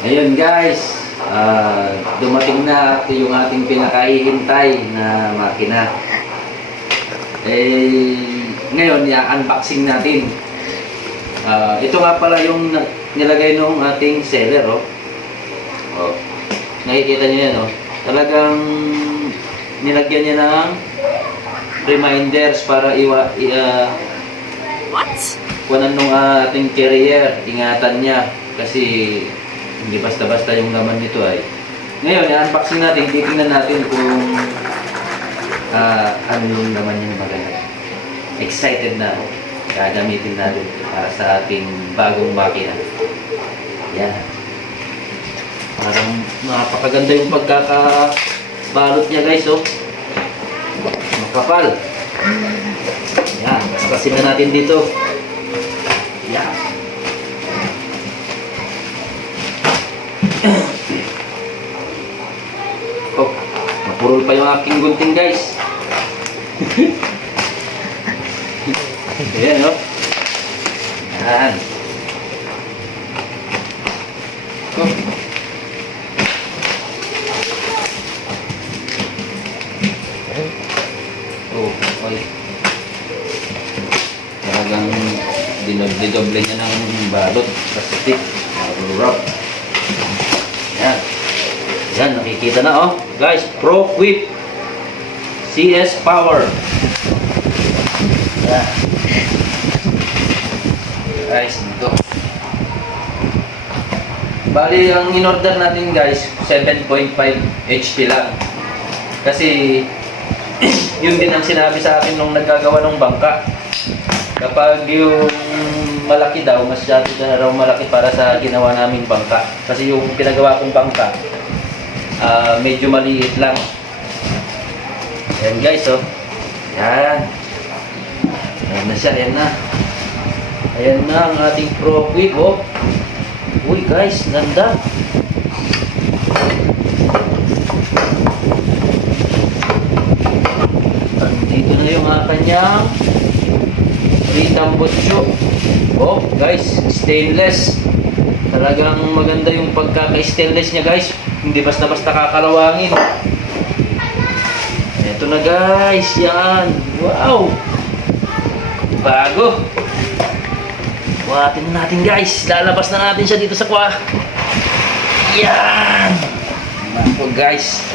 Ngayon guys, dumating na yung ating pinakahihintay na makina. Ngayon, i-unboxing natin. Ito nga pala yung nilagay nung ating seller, oh. Oh. Nakikita niyo yan, oh. Talagang nilagyan niya ng reminders para kunan nung ating carrier. Ingatan niya kasi hindi basta-basta yung laman nito ay. Ngayon, i-unboxing natin, titingnan natin kung ano yung laman niya maganda. Excited na ako. Gagamitin natin para sa ating bagong makina. Yan. Parang napakaganda yung pagkakabalot niya guys, oh. Makapal. Yan. Kasin na natin dito. Yan. Oh, napurol pa yung aking gunting guys. Ayan, oh. Yan. Oh. Oh, okay. Talagang dinoble niya ng balot. Plastic. Wrap. Yan. Yan, nakikita na, oh. Guys, ProQuip CS Power. Yan. Guys, ito. Bali, ang in-order natin guys, 7.5 HP lang. Kasi, yun din ang sinabi sa akin nung naggagawa ng bangka. Kapag yung malaki daw, masyado na raw malaki para sa ginawa naming bangka. Kasi yung pinagawa kong bangka, medyo maliit lang. Ayan guys, oh. Yan. Ayan na siya, ayan na. Ayan na ang ating ProQuip, oh. Uy guys, ganda. Andito na yung kanyang Ritambutso. Oh guys, stainless. Talagang maganda yung pagkaka-stainless niya guys. Hindi basta-basta kakalawangin. Ito na guys, yan. Wow! Bago. Buhatin na natin guys. Lalabas na natin siya dito sa kwa. Yan! Ako guys.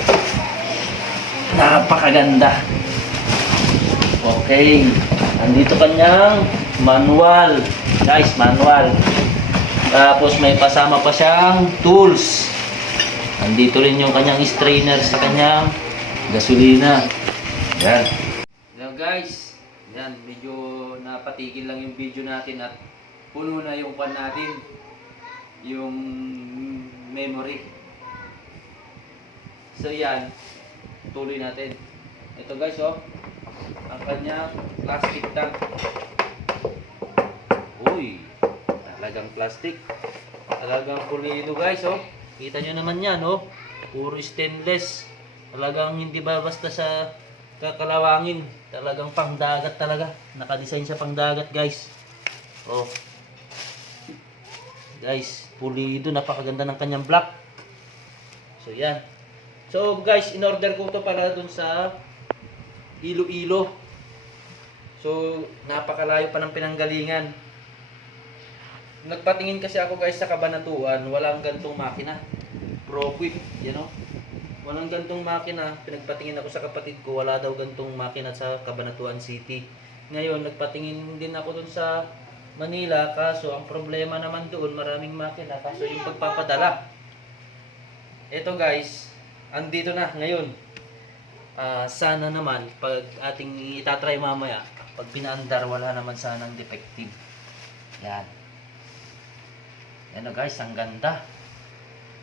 Napakaganda. Okay. Andito kanyang manual. Guys, manual. Tapos may pasama pa siyang tools. Andito rin yung kanyang strainer sa kanyang gasolina. Yan. Hello guys. Yan, medyo napatigil lang yung video natin at puno na yung pan natin. Yung memory. So yan, tuloy natin. Ito guys, oh. Ang kanyang plastic tank. Uy, talagang plastic. Talagang pulido guys, oh. Kita nyo naman yan, oh. Puro stainless. Talagang hindi ba basta sa kakalawangin. Talagang pangdagat talaga. Nakadesign siya pangdagat guys. Oh. Guys, pulido. Napakaganda ng kanyang black. So yan. So guys, in-order ko to para dun sa Iloilo. So napakalayo pa ng pinanggalingan. Nagpatingin kasi ako guys sa Cabanatuan, walang gantong makina. ProQuip, you know. Walang gantong makina. Pinagpatingin ako sa kapatid ko, wala daw gantong makina sa Cabanatuan City. Ngayon, nagpatingin din ako dun sa Manila, kaso ang problema naman doon, maraming makina, kaso yung pagpapadala. Ito guys, andito na ngayon. Sana naman, pag ating itatry mamaya, pag pinaandar, wala naman sanang defective. Yan. Yan guys, ang ganda.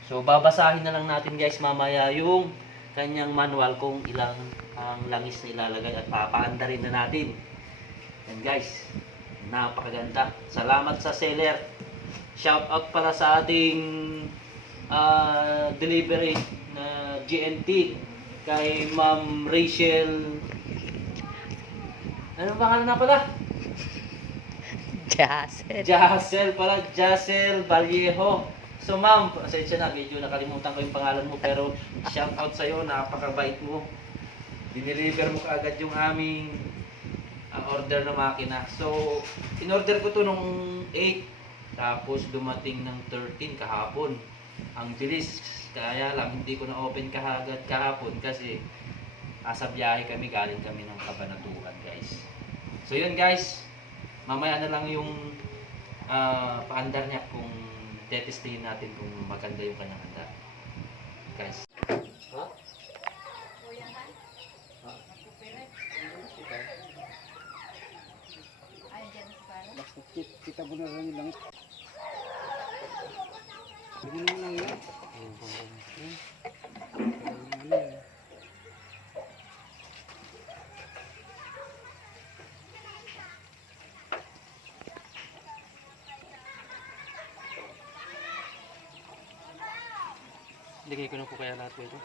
So, babasahin na lang natin guys mamaya yung kanyang manual kung ilang ang langis na ilalagay at papaandarin na natin. Yan guys, napakaganda. Salamat sa seller. Shout out pala sa ating delivery na GNT kay Ma'am Rachel. Ano pangalan na pala? Jassel. Jassel pala, Jassel Vallejo. So ma'am, pasensya na, medyo nakalimutan ko yung pangalan mo pero shout out sa'yo, napakabait mo. Dineliver mo kaagad yung aming order na makina. So, in-order ko to nung 8, tapos dumating ng 13 kahapon. Ang bilis, kaya lang hindi ko na-open kahagad kahapon kasi sa biyahe kami, galing kami ng Cabanatuan guys. So yun guys, mamaya na lang yung paandar niya kung tetestingin natin kung maganda yung kanyang handa. Guys. Ha? Basta kita mo na lang yung langis. Hindi mo lang yan. Ligay ko na po kaya lahat ito.